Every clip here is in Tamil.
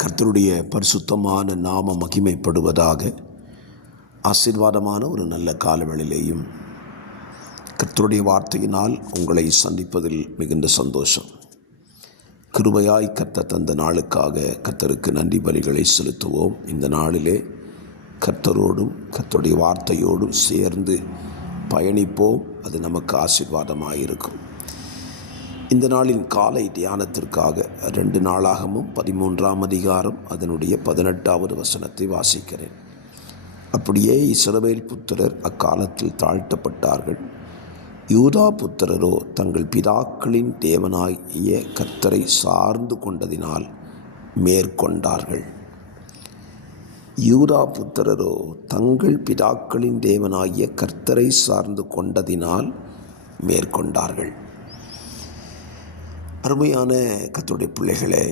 கர்த்தருடைய பரிசுத்தமான நாம மகிமைப்படுவதாக. ஆசீர்வாதமான ஒரு நல்ல காலவேளையிலேயும் கர்த்தருடைய வார்த்தையினால் உங்களை சந்திப்பதில் மிகுந்த சந்தோஷம். கிருபையாய் கர்த்தர் தந்த நாளுக்காக கர்த்தருக்கு நன்றி பலிகளை செலுத்துவோம். இந்த நாளிலே கர்த்தரோடும் கர்த்தருடைய வார்த்தையோடும் சேர்ந்து பயணிப்போம். அது நமக்கு ஆசீர்வாதமாயிருக்கும். இந்த நாளின் காலை தியானத்திற்காக 2 நாளாகமும் 13ஆம் அதிகாரம் அதனுடைய 18வது வசனத்தை வாசிக்கிறேன். அப்படியே இஸ்ரவேல் புத்திரர் அக்காலத்தில் தாழ்த்தப்பட்டார்கள். யூதா புத்திரரோ தங்கள் பிதாக்களின் தேவனாகிய கர்த்தரை சார்ந்து கொண்டதினால் மேற்கொண்டார்கள். யூதா புத்திரரோ தங்கள் பிதாக்களின் தேவனாகிய கர்த்தரை சார்ந்து கொண்டதினால் மேற்கொண்டார்கள். அருமையான கர்த்தருடைய பிள்ளைகளே,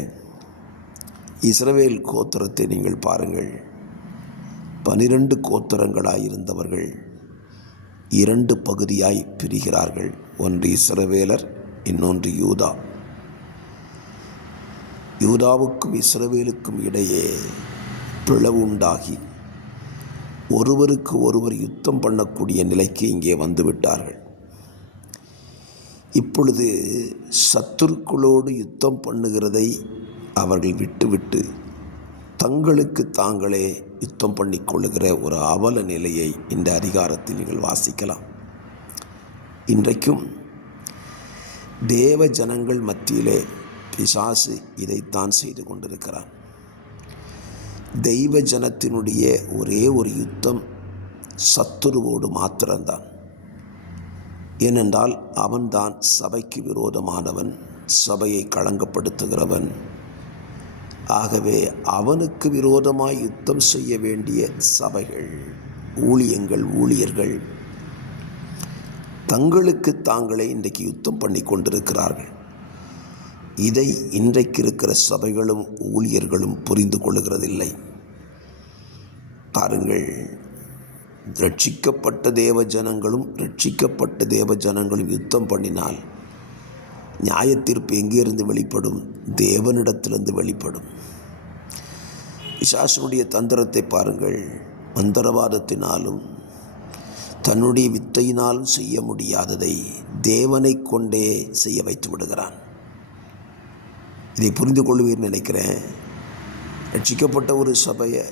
இஸ்ரவேல் கோத்திரத்தை நீங்கள் பாருங்கள். 12 கோத்திரங்களாயிருந்தவர்கள் 2 பகுதியாய் பிரிகிறார்கள். ஒன்று இஸ்ரவேலர், இன்னொன்று யூதா. யூதாவுக்கும் இஸ்ரவேலுக்கும் இடையே பிளவு உண்டாகி ஒருவருக்கு ஒருவர் யுத்தம் பண்ணக்கூடிய நிலைக்கு இங்கே வந்துவிட்டார்கள். இப்பொழுது சத்துருக்களோடு யுத்தம் பண்ணுகிறதை அவர்கள் விட்டுவிட்டு தங்களுக்கு தாங்களே யுத்தம் பண்ணிக்கொள்ளுகிற ஒரு அவல நிலையை இந்த அதிகாரத்தில் நீங்கள் வாசிக்கலாம். இன்றைக்கும் தேவ ஜனங்கள் மத்தியிலே பிசாசு இதைத்தான் செய்து கொண்டிருக்கிறான். தெய்வ ஜனத்தினுடைய ஒரே ஒரு யுத்தம் சத்துருவோடு மாத்திரம்தான். ஏனென்றால் அவன்தான் சபைக்கு விரோதமானவன், சபையை களங்கப்படுத்துகிறவன். ஆகவே அவனுக்கு விரோதமாய் யுத்தம் செய்ய வேண்டிய சபைகள், ஊழியர்கள் தங்களுக்கு தாங்களே இன்றைக்கு யுத்தம் பண்ணி கொண்டிருக்கிறார்கள். இதை இன்றைக்கு இருக்கிற சபைகளும் ஊழியர்களும் புரிந்து கொள்ளுகிறதில்லை. பாருங்கள், ரட்சிக்கப்பட்ட தேவ ஜனங்களும் யுத்தம் பண்ணினால் நியாயத்தீர்ப்பு எங்கேருந்து வெளிப்படும்? தேவனிடத்திலிருந்து வெளிப்படும். பிசாசனுடைய தந்திரத்தை பாருங்கள். மந்திரவாதத்தினாலும் தன்னுடைய வித்தையினாலும் செய்ய முடியாததை தேவனை கொண்டே செய்ய வைத்து விடுகிறான். இதை புரிந்து கொள்வீர்னு நினைக்கிறேன். ரட்சிக்கப்பட்ட ஒரு சபையை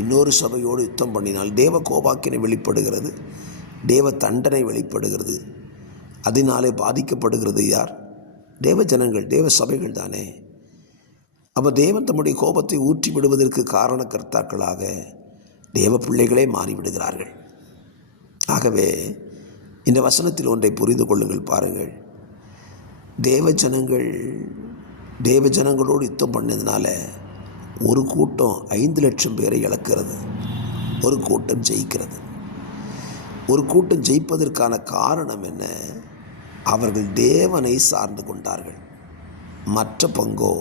இன்னொரு சபையோடு யுத்தம் பண்ணினால் தேவ கோபாக்கினை வெளிப்படுகிறது, தேவ தண்டனை வெளிப்படுகிறது. அதனாலே பாதிக்கப்படுகிறது யார்? தேவ ஜனங்கள், தேவ சபைகள் தானே. அப்போ தேவன் தம்முடைய கோபத்தை ஊற்றி விடுவதற்கு காரணக்கர்த்தாக்களாக தேவ பிள்ளைகளே மாறிவிடுகிறார்கள். ஆகவே இந்த வசனத்தில் ஒன்றை புரிந்து கொள்ளுங்கள். பாருங்கள், தேவ ஜனங்களோடு யுத்தம் பண்ணதுனால ஒரு கூட்டம் 5 லட்சம் பேரை இழக்கிறது, ஒரு கூட்டம் ஜெயிக்கிறது. ஒரு கூட்டம் ஜெயிப்பதற்கான காரணம் என்ன? அவர்கள் தேவனை சார்ந்து கொண்டார்கள். மற்ற பங்கோ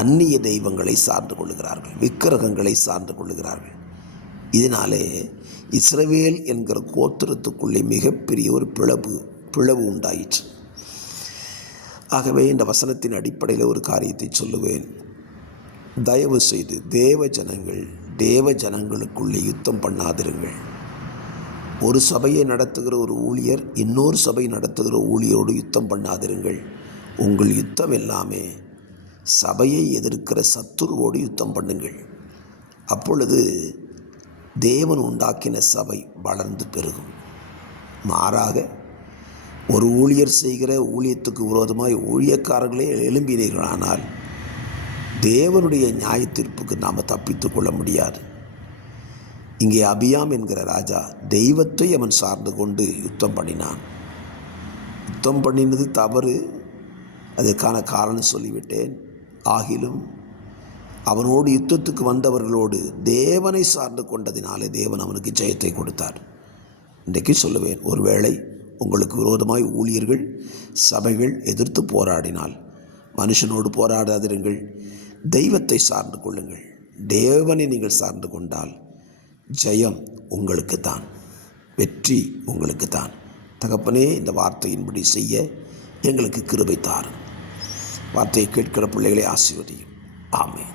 அந்நிய தெய்வங்களை சார்ந்து கொள்ளுகிறார்கள், விக்கிரகங்களை சார்ந்து கொள்ளுகிறார்கள். இதனாலே இஸ்ரவேல் என்கிற கோத்திரத்துக்குள்ளே மிகப்பெரிய ஒரு பிளவு உண்டாயிற்று. ஆகவே இந்த வசனத்தின் அடிப்படையில் ஒரு காரியத்தை சொல்லுவேன். தயவு செய்து தேவ ஜனங்களுக்குள்ளே யுத்தம் பண்ணாதிருங்கள். ஒரு சபையை நடத்துகிற ஒரு ஊழியர் இன்னொரு சபை நடத்துகிற ஊழியரோடு யுத்தம் பண்ணாதிருங்கள். உங்கள் யுத்தம் எல்லாமே சபையை எதிர்க்கிற சத்துருவோடு யுத்தம் பண்ணுங்கள். அப்பொழுது தேவன் உண்டாக்கின சபை வளர்ந்து பெருகும். மாறாக ஒரு ஊழியர் செய்கிற ஊழியத்துக்கு விரோதமாய் ஊழியக்காரர்களே எழும்பினீர்களானால் தேவனுடைய நியாயத்தீர்ப்புக்கு நாம் தப்பித்து கொள்ள முடியாது. இங்கே அபியாம் என்கிற ராஜா தெய்வத்தை அவன் சார்ந்து கொண்டு யுத்தம் பண்ணினான். யுத்தம் பண்ணினது தவறு, அதற்கான காரணம் சொல்லிவிட்டேன். ஆகிலும் அவனோடு யுத்தத்துக்கு வந்தவர்களோடு தேவனை சார்ந்து கொண்டதினாலே தேவன் அவனுக்கு ஜெயத்தை கொடுத்தார். இன்றைக்கு சொல்லுவேன், ஒருவேளை உங்களுக்கு விரோதமாய் ஊழியர்கள் சபைகள் எதிர்த்து போராடினால் மனுஷனோடு போராடாதிருங்கள், தெய்வத்தை சார்ந்து கொள்ளுங்கள். தேவனை நீங்கள் சார்ந்து கொண்டால் ஜெயம் உங்களுக்கு தான், வெற்றி உங்களுக்கு தான். தகப்பனே, இந்த வார்த்தையின்படி செய்ய எங்களுக்கு கிருபை தாரும். வார்த்தையை கேட்கிற பிள்ளைகளை ஆசீர்வதியும். ஆமென்.